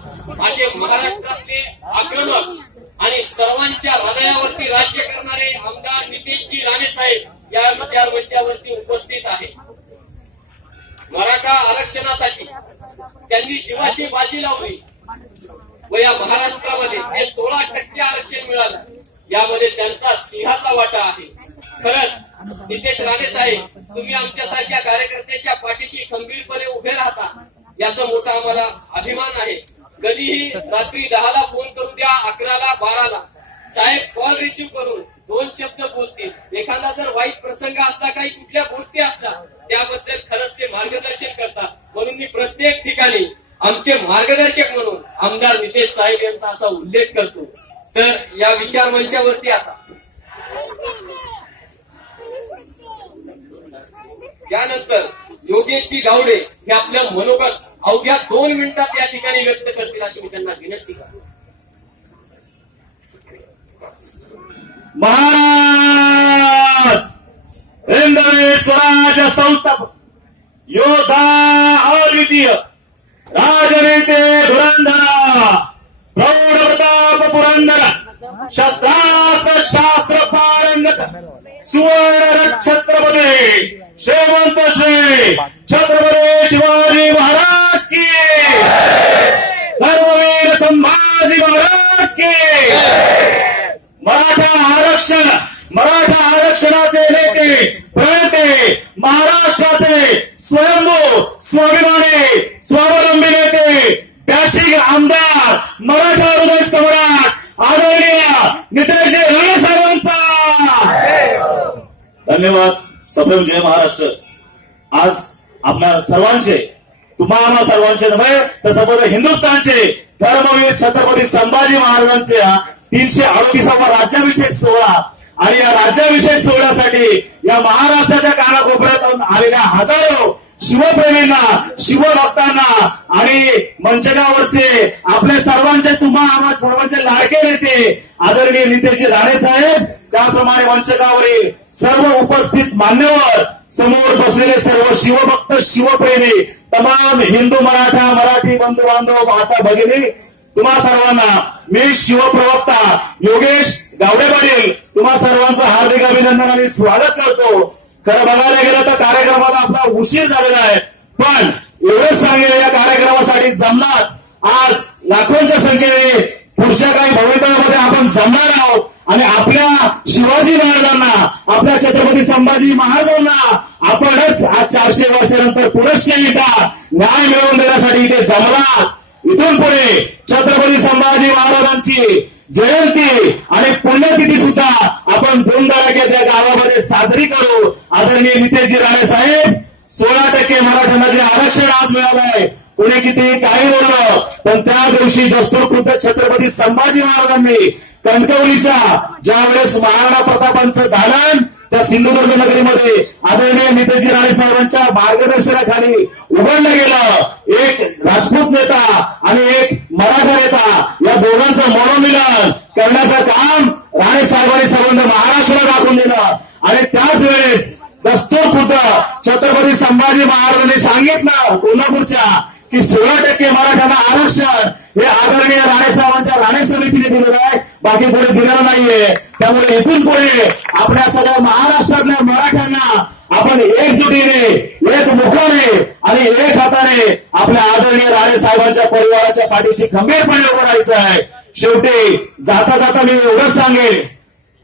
असे महाराष्ट्रातले आक्रमक आणि सर्वांच्या हृदयावरती राज्य करणारे आमदार नितेशजी राणे साहेब या विचार मंचावरती उपस्थित आहे। मराठा आरक्षणासाठी त्यांनी जीवाची बाजी लावली व या महाराष्ट्रामध्ये जे 16% आरक्षण मिळालं यामध्ये त्यांचा सिंहाचा वाटा आहे। खरंच नितेश राणे साहेब, तुम्ही आमच्यासारख्या कार्यकर्त्याच्या पाठीशी खंबीरपणे उभे राहता याचा मोठा आम्हाला अभिमान आहे। कधीही रात्री 10ला फोन करू द्या, 11ला 12ला साहेब कॉल रिसिव्ह करून 2 शब्द बोलतील। एखादा जर वाईट प्रसंग असला, काही कुठल्या गोष्टी असल्या त्याबद्दल खरंच ते मार्गदर्शन करतात। म्हणून मी प्रत्येक ठिकाणी आमचे मार्गदर्शक म्हणून आमदार नितेश साहेब यांचा असा उल्लेख करतो। तर या विचार मंचावरती आता त्यानंतर योगेशजी गावडे हे आपलं मनोगत अवघ्या 2 मिनिटात या ठिकाणी व्यक्त करतील अशी मी त्यांना विनंती करतो। महाराज हिंदवी स्वराज्य संस्थापक योद्धा अद्वितीय राजनेते धुरंधर प्रौढ प्रताप पुरंदर शस्त्रास्त्र शास्त्र पारंगत सुवर्ण छत्रपती श्रीमंत श्री छत्रपती शिवाजी महाराज की, धर्मवीर संभाजी महाराज की। मराठा आरक्षणाचे नेते प्रणेते महाराष्ट्राचे स्वयंभू स्वाभिमानी स्वावलंबी नेते डॅशिंग आमदार मराठा हृदय सम्राट आदरणीय नितेशजी राणे साहेबांचा धन्यवाद। सप्रेम जय महाराष्ट्र। आज आपल्या सर्वांचे, तुम्हाला सर्वांचे नव्हे तर संपूर्ण हिंदुस्थानचे धर्मवीर छत्रपती संभाजी महाराजांचे 338वा राज्याभिषेक सोहळा आणि या राज्याभिषेक सोहळ्यासाठी या महाराष्ट्राच्या कानाकोपऱ्यातून आलेल्या हजारो शिवप्रेमींना, शिवभक्तांना आणि मंचगावरचे आपले सर्वांचे, तुम्हा सर्वांचे लाडके नेते आदरणीय नितेशजी राणे साहेब, त्याप्रमाणे मंचगावरील सर्व उपस्थित मान्यवर, समोर बसलेले सर्व शिवभक्त शिवप्रेमी, तमाम हिंदू मराठी बंधू बांधव, माता भगिनी, तुम्हा सर्वांना मी शिवप्रवक्ता योगेश गावडे पाटील तुम्हा सर्वांचं हार्दिक अभिनंदन आणि स्वागत करतो। खरं बघायला गेलं तर कार्यक्रमाला आपला उशीर झालेला आहे, पण एवढंच सांगेल या कार्यक्रमासाठी जमणार आज लाखोंच्या संख्येने पुढच्या काही भवितव्यामध्ये आपण जमणार आहोत आणि आपल्या शिवाजी महाराजांना, आपल्या छत्रपती संभाजी महाराजांना आपणच आज 400 वर्षानंतर पुनश्च एकदा न्याय मिळवून देण्यासाठी इथे जमला। इथून पुढे छत्रपती संभाजी महाराजांची जयंती आणि पुण्यतिथी सुद्धा आपण धूमधडाक्यात या गावामध्ये साजरी करू। आदरणीय नितेशजी राणे साहेब, 16% मराठ्यांना जे आरक्षण आज मिळालं आहे, पुणे किती काही बोललं, पण त्या दिवशी दस्तूरखुद्द छत्रपती संभाजी महाराजांनी कणकवलीच्या ज्या वेळेस महाराणा प्रतापांचं दालन त्या सिंधुदुर्ग नगरीमध्ये आदरणीय नितेशजी राणे साहेबांच्या मार्गदर्शनाखाली उघडलं गेलं। एक राजपूत नेता आणि एक मराठा नेता या दोघांचं मनोमिलन करण्याचं काम राणे साहेबांनी सर्वांना महाराष्ट्राला दाखवून दिलं आणि त्याच वेळेस दस्तूरखुद्द छत्रपती संभाजी महाराजांनी सांगितलं कोल्हापूरच्या की 16% मराठ्यांना आरक्षण हे आदरणीय राणे साहेबांच्या राणे समितीने दिलेलं आहे, बाकी पुढे दिलेलं नाहीये। त्यामुळे इथून पुढे आपल्या सगळ्या महाराष्ट्रातल्या मराठ्यांना आपण एकजुटीने, एक मुखाने आणि एक हाताने आपल्या आदरणीय राणे साहेबांच्या परिवाराच्या पाठीशी खंबीरपणे उभं राहायचं आहे। शेवटी जाता जाता मी एवढंच सांगेन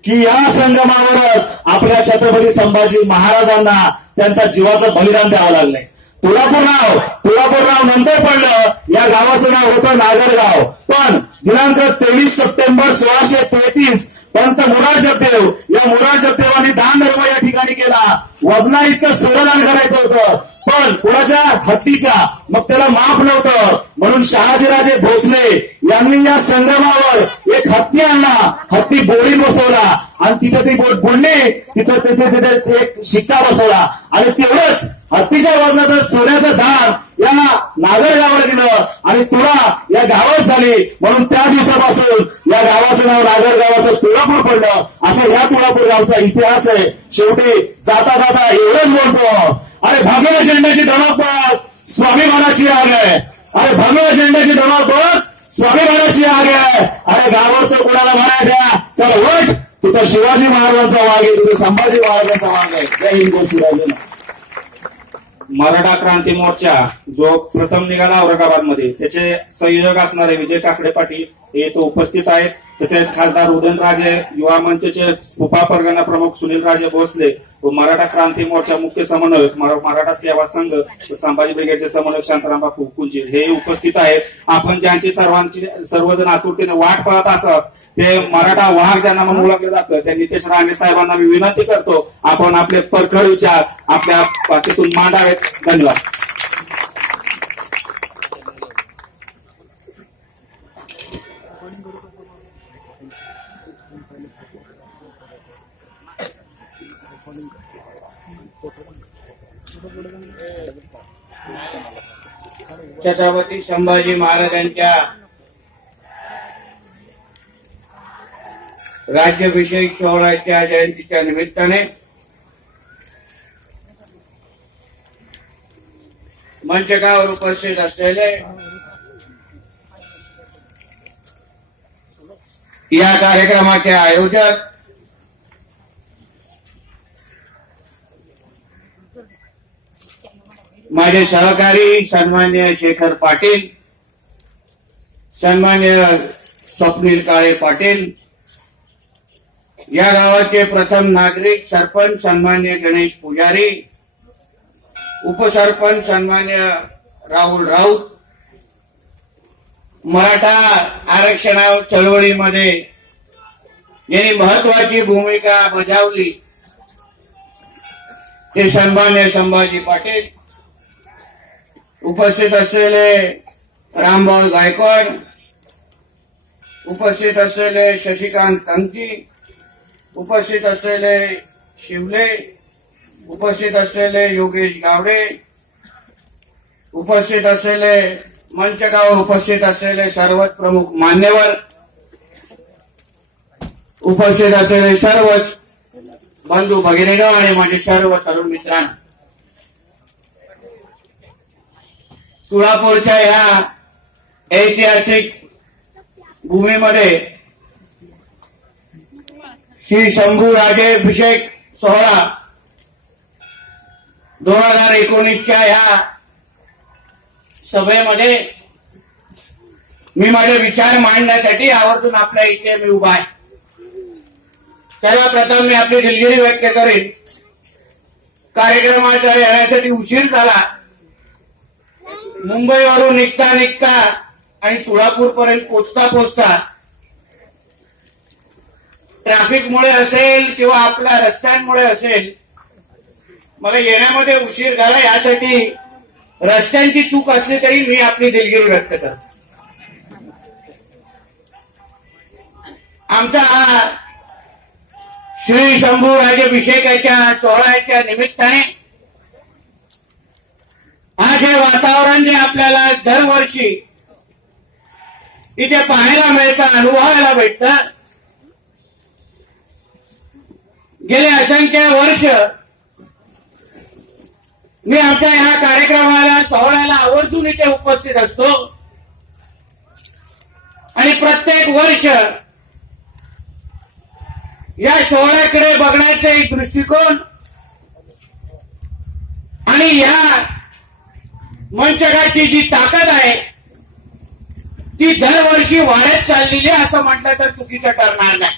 की या संगमावरच आपल्या छत्रपती संभाजी महाराजांना त्यांच्या जीवाचं बलिदान द्यावं लागलंय। तुळापूर नाव नंतर पडलं, या गावाचं नाव होतं नागरगाव, पण दिनांक 23 सप्टेंबर 1633 पंत मुरार जगदेव या मुरार जगदेवांनी दान धर्म या ठिकाणी केला। वजना इतकं सोनं करायचं होतं, पण कुणाच्या हत्तीच्या, मग त्याला माफ नव्हतं, म्हणून शहाजीराजे भोसले यांनी या संगमावर एक हत्ती आणला, हत्ती बोळीत बसवला आणि तिथे ती बोट बुडली, तिथे एक शिक्का बसवला आणि तेवढंच हत्तीच्या वजनाचं सोन्याचं दान या नागरगावाला दिलं आणि तुळा या गावात झाली। म्हणून त्या दिवसापासून या गावाचं नाव नागरगावाचं तुळापूर पडलं, असा या तुळापूर गावचा इतिहास आहे। शेवटी जाता जाता एवढंच बोलतो, अरे भगव्या झेंड्याची धमक बघ, स्वाभिमानाची आग आहे, अरे भगव्या झेंड्याची धमक बघ, काय घाबरतो कोणाला मराठ्या? चला वट, तिथं शिवाजी महाराजांचा वाघ आहे, तिथं संभाजी महाराजांचा वाघ आहे. जय हिंद, जय शिवाजी. मराठा क्रांती मोर्चा जो प्रथम निघाला औरंगाबादमध्ये, त्याचे संयोजक असणारे विजय काकडे पाटील हे तो उपस्थित आहेत. तसेच खासदार उदयनराजे, युवा मंचचे उपा परगणा प्रमुख सुनीलराजे भोसले व मराठा क्रांती मोर्चा मुख्य समन्वयक मराठा सेवा संघ संभाजी ब्रिगेडचे समन्वयक शांताराम बापू कुंजीर हे उपस्थित आहेत. आपण ज्यांची सर्वजण आतुरतेने वाट पाहत असत ते मराठा वाघ ज्यांना म्हणून ओळखलं जातं, त्या नितेश राणे साहेबांना मी विनंती करतो, आपण आपले परखड विचार आपल्या भाषेतून मांडावेत. धन्यवाद. छत्रपती संभाजी महाराजांच्या राज्याभिषेक सोहळ्याच्या जयंतीच्या निमित्ताने मंचकावर उपस्थित असलेले या कार्यक्रमाचे आयोजक माझे सहकारी सन्मान्य शेखर पाटील, सन्मान्य स्वप्नील काळे पाटील, या गावाचे प्रथम नागरिक सरपंच सन्मान्य गणेश पुजारी, उपसरपंच सन्मान्य राहुल राऊत, मराठा आरक्षण चळवळीमध्ये यांनी महत्वाची भूमिका बजावली ते सन्मान्य संभाजी पाटील, उपस्थित असलेले रामभाऊ गायकवाड, उपस्थित असलेले शशिकांत कंकी, उपस्थित असलेले शिवले, उपस्थित असलेले योगेश गावडे, उपस्थित असलेले मंचकावर उपस्थित असलेले सर्वच प्रमुख मान्यवर, उपस्थित असलेले सर्वच बंधू भगिनींनो आणि माझे सर्व तरुण मित्रांनो, तुळापूरच्या ह्या ऐतिहासिक भूमीमध्ये श्री शंभू राज्याभिषेक सोहळा 2019च्या ह्या सभेमध्ये मी माझे विचार मांडण्यासाठी आवर्जून आपल्या इथे मी उभा आहे. सर्वप्रथम मी आपली दिलगिरी व्यक्त करेन, कार्यक्रमाच्या येण्यासाठी उशीर झाला. मुंबईवरून निघता आणि तुळापूर पर्यंत पोचता ट्रॅफिकमुळे असेल किंवा आपल्या रस्त्यांमुळे असेल मला येण्यामध्ये उशीर झाला. यासाठी रस्त्यांची चूक असली तरी मी आपली दिलगिरी व्यक्त करतो. आमचा हा श्री शंभू राज्याभिषेकाच्या सोहळ्याच्या निमित्ताने आज हे वातावरण जे आपल्याला दरवर्षी इथे पाहायला मिळतं, अनुभवायला भेटतं, गेले असंख्य वर्ष मी आमच्या ह्या कार्यक्रमाला सोहळ्याला आवर्जून इथे उपस्थित असतो आणि प्रत्येक वर्ष या सोहळ्याकडे बघण्याचे एक दृष्टिकोन आणि या मंचकाची जी ताकद आहे ती दरवर्षी वाढत चाललेली असं म्हटलं तर चुकीचं ठरणार नाही.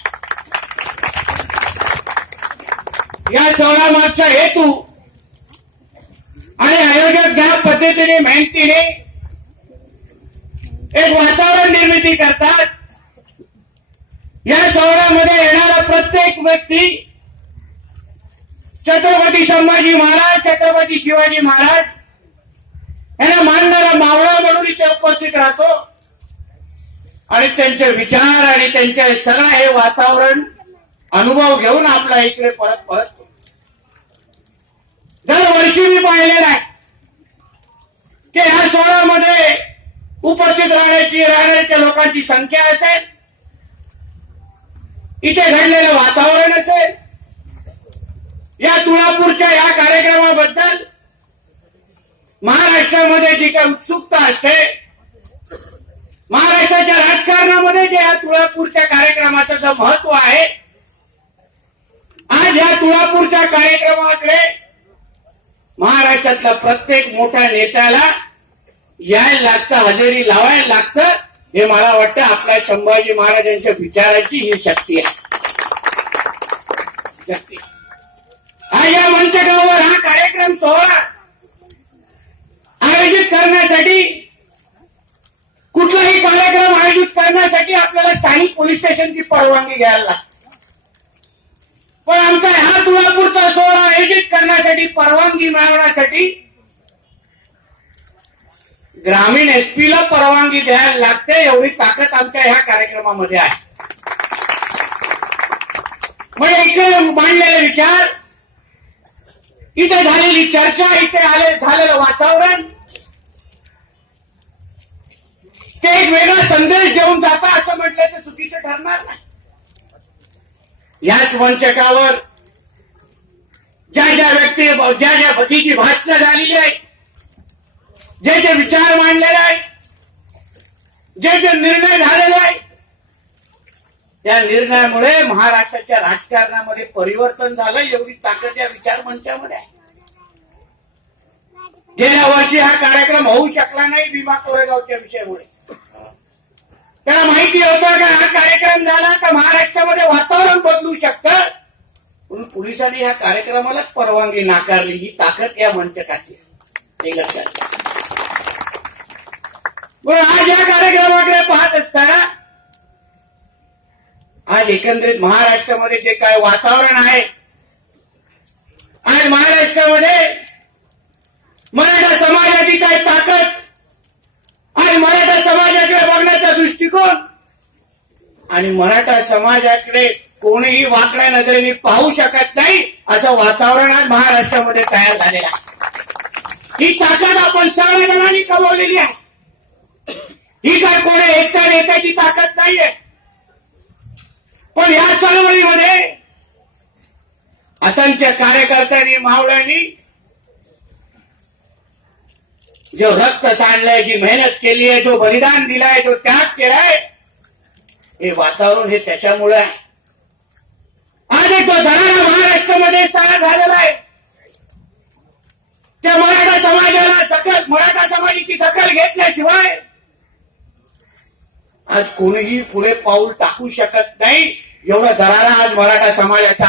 या सोहळ्यामागचा हेतू आणि आयोजक ज्या पद्धतीने मेहनतीने एक वातावरण निर्मिती करतात, या सोहळ्यामध्ये येणारा प्रत्येक व्यक्ती छत्रपती संभाजी महाराज, छत्रपती शिवाजी महाराज यांना मानणारा मावळा म्हणून इथे उपस्थित राहतो आणि त्यांचे विचार आणि त्यांचे सगळं हे वातावरण अनुभव घेऊन आपल्या इकडे परत दरवर्षी मी पाहिलेलं आहे की ह्या सोहळ्यामध्ये उपस्थित राहण्याच्या लोकांची संख्या असेल, इथे घडलेलं वातावरण असेल, या तुळापूरच्या या कार्यक्रमाबद्दल महाराष्ट्रामध्ये जी काही उत्सुकता असते, महाराष्ट्राच्या राजकारणामध्ये जे या तुळापूरच्या कार्यक्रमाचं जे महत्व आहे, आज या तुळापूरच्या कार्यक्रमाकडे महाराष्ट्रातल्या प्रत्येक मोठ्या नेत्याला यायला लागतं, हजेरी लावायला लागतं. हे मला वाटतं आपल्या संभाजी महाराजांच्या विचाराची ही शक्ती आहे. आज या मंचगावावर हा कार्यक्रम सोहळा आयोजित करण्यासाठी, कुठलाही कार्यक्रम आयोजित करण्यासाठी आपल्याला स्थानिक पोलीस स्टेशनची परवानगी घ्यायला लागते. पण आमचा हा तुळापूरचा सोहळा आयोजित करण्यासाठी परवानगी मिळवण्यासाठी ग्रामीण एसपीला परवानगी द्यायला लागते. एवढी ताकद आमच्या ह्या कार्यक्रमामध्ये आहे. म्हणजे इकडे मांडलेले विचार, इथे झालेली चर्चा, इथे झालेलं वातावरण, ते एक वेगळा संदेश देऊन जाता असं म्हटलं तर चुकीचं ठरणार नाही. याच मंचकावर ज्या व्यक्ती, ज्या भटीची भाषणं झालेली आहेत, जे विचार मांडलेले आहेत, जे निर्णय झालेले आहेत, त्या निर्णयामुळे महाराष्ट्राच्या राजकारणामध्ये परिवर्तन झालं. एवढी ताकद या विचार मंचामध्ये आहे. गेल्या वर्षी हा कार्यक्रम होऊ शकला नाही भीमा कोरेगावच्या विषयामुळे. त्याला माहिती होतं का हा कार्यक्रम झाला तर महाराष्ट्रामध्ये वातावरण बदलू शकतं, म्हणून पोलिसांनी या कार्यक्रमालाच परवानगी नाकारली. ही ताकद या मंचकाची हे लक्षात घ्या. म्हणून आज या कार्यक्रमाकडे पाहत असताना आज एकंदरीत महाराष्ट्रामध्ये जे काय वातावरण आहे, आज महाराष्ट्रामध्ये मराठा समाजाची काय ताकद, आज मराठा समाजाकडे बघण्याचा दृष्टिकोन आणि मराठा समाजाकडे कोणीही वाकड्या नजरेने पाहू शकत नाही असं वातावरण आज महाराष्ट्रामध्ये तयार झालेलं आहे. ही ताकद आपण सगळ्या जणांनी कमवलेली आहे. ही काय कोणी एकट्या नेत्याची ताकद नाहीये. पण या चळवळीमध्ये असंख्य कार्यकर्त्यांनी, मावळ्यांनी जो रक्त सांडलंय, जी मेहनत केली आहे, जो बलिदान दिलाय, जो त्याग केलाय, हे वातावरण हे त्याच्यामुळे आहे. आज एक जो दरारा महाराष्ट्रामध्ये तयार झालेला आहे, त्या मराठा समाजाला मराठा समाजाची दखल घेतल्याशिवाय आज कोणीही पुढे पाऊल टाकू शकत नाही. एवढा दरारा आज मराठा समाजाचा